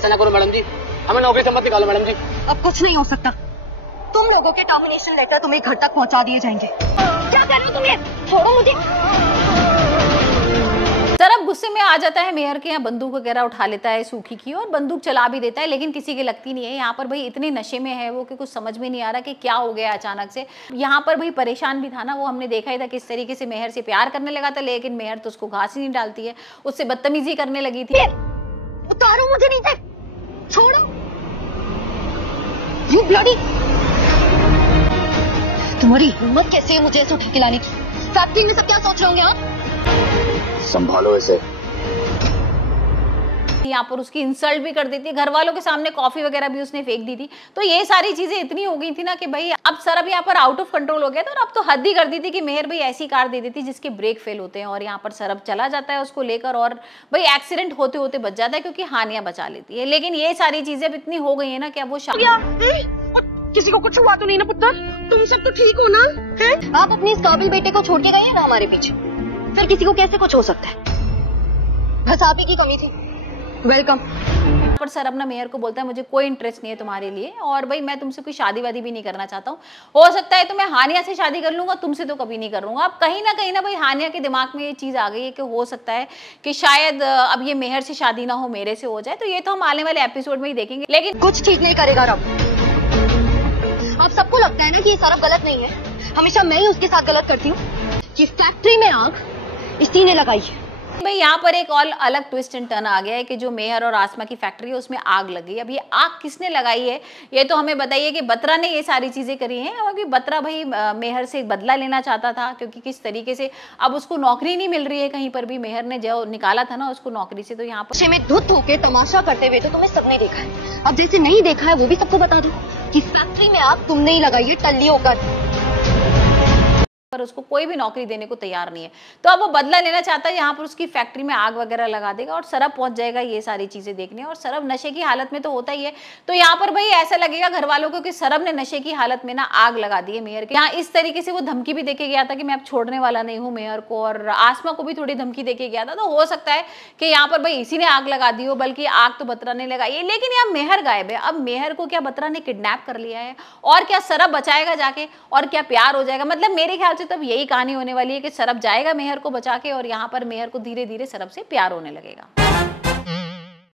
ऐसा ना करो मैडम जी, हमें नौकरी से मत निकालो मैडम जी। अब कुछ नहीं हो सकता, तुम लोगों के टर्मिनेशन लेटर तुम्हें घर तक पहुंचा दिए जाएंगे। क्या कर रहे हो तुम ये? छोड़ो मुझे। सरब गुस्से में आ जाता है मेहर के यहाँ, बंदूक वगैरह उठा लेता है सूखी की और बंदूक चला भी देता है, लेकिन किसी की लगती नहीं है। यहाँ पर भाई इतने नशे में है वो कि कुछ समझ में नहीं आ रहा कि क्या हो गया अचानक से। यहाँ पर भाई परेशान भी था ना वो, हमने देखा ही था किस तरीके से मेहर से प्यार करने लगा था, लेकिन मेहर तो उसको घास ही नहीं डालती है, उससे बदतमीजी करने लगी थी। उतारो मुझे नीचे, छोड़ो। You bloody! तुम्हारी हिम्मत कैसे है मुझे ऐसे उठा के लाने की? फैक्ट्री में सब क्या सोच रहे होंगे? हाँ, संभालो इसे। यहाँ पर उसकी इंसल्ट भी कर देती है, घर वालों के सामने कॉफी वगैरह भी उसने फेंक दी थी। तो ये सारी चीजें इतनी हो गई थी ना कि भाई अब सरब यहाँ पर आउट ऑफ कंट्रोल हो गया था और अब तो हद ही कर दी थी कि मेहर भाई ऐसी कार दे देती जिसके ब्रेक फेल होते हैं और यहाँ पर सरब चला जाता है उसको लेकर और भाई एक्सीडेंट होते होते बच जाता है क्योंकि हानिया बचा लेती है। लेकिन ये सारी चीजें अब इतनी हो गई है ना कि अब वो किसी को कुछ हुआ तो नहीं ना पुत्र? तुम सब तो ठीक हो ना? हैं? आप अपने इस काबिल बेटे को छोड़ के गए ना हमारे पीछे, फिर किसी को कैसे कुछ हो सकता है? बस आप ही की कमी थी। वेलकम। पर सरब ना मेहर को बोलता है मुझे कोई इंटरेस्ट नहीं है तुम्हारे लिए और भाई मैं तुमसे कोई शादी वादी भी नहीं करना चाहता हूँ। हो सकता है तो मैं हानिया से शादी कर लूंगा, तुमसे तो कभी नहीं करूंगा। अब कहीं ना भाई हानिया के दिमाग में ये चीज आ गई है कि हो सकता है कि शायद अब ये मेहर से शादी ना हो मेरे से हो जाए। तो ये तो हम आने वाले एपिसोड में ही देखेंगे, लेकिन कुछ ठीक नहीं करेगा रब। अब सबको लगता है ना कि ये सरब गलत नहीं है, हमेशा मैं ही उसके साथ गलत करती हूँ। कि फैक्ट्री में आग इसी ने लगाई है। भाई यहाँ पर एक और अलग ट्विस्ट एंड टर्न आ गया है कि जो मेहर और आसमा की फैक्ट्री है उसमें आग लग गई। अब ये आग किसने लगाई है ये तो हमें बताइए कि बत्रा ने ये सारी चीजें करी हैं। क्योंकि बत्रा भाई मेहर से बदला लेना चाहता था क्योंकि किस तरीके से अब उसको नौकरी नहीं मिल रही है कहीं पर भी। मेहर ने जो निकाला था ना उसको नौकरी से, तो यहाँ पर में धुत होके तमाशा करते हुए तो तुम्हें सबने देखा है। अब जैसे नहीं देखा है वो भी सबको बता दो कि फैक्ट्री में आग तुमने ही लगाई है टल्ली होकर। पर उसको कोई भी नौकरी देने को तैयार नहीं है। तो अब वो बदला लेना चाहता है, यहाँ पर उसकी फैक्ट्री में आग वगैरह लगा देगा और सरब पहुंच जाएगा ये सारी चीजें देखने। और सरब नशे की हालत में तो होता ही है, तो यहाँ पर भाई ऐसा लगेगा घर वालों को कि सरब ने नशे की हालत में ना आग लगा दी है मेहर के। यहाँ इस तरीके से वो धमकी भी देके गया था कि मैं अब छोड़ने वाला नहीं हूँ मेहर को, और आसमा को भी थोड़ी धमकी देके गया था। तो हो सकता है कि यहाँ पर भाई इसी ने आग लगा दी हो, बल्कि आग तो बत्रा ने लगाई है। लेकिन यहाँ मेहर गायब है। अब मेहर को क्या बत्रा ने किडनैप कर लिया है और क्या सरब बचाएगा जाके और क्या प्यार हो जाएगा? मतलब मेरे ख्याल से तब यही कहानी होने वाली है कि सरब जाएगा मेहर को बचा के और यहाँ पर मेहर को धीरे धीरे सरब से प्यार होने लगेगा।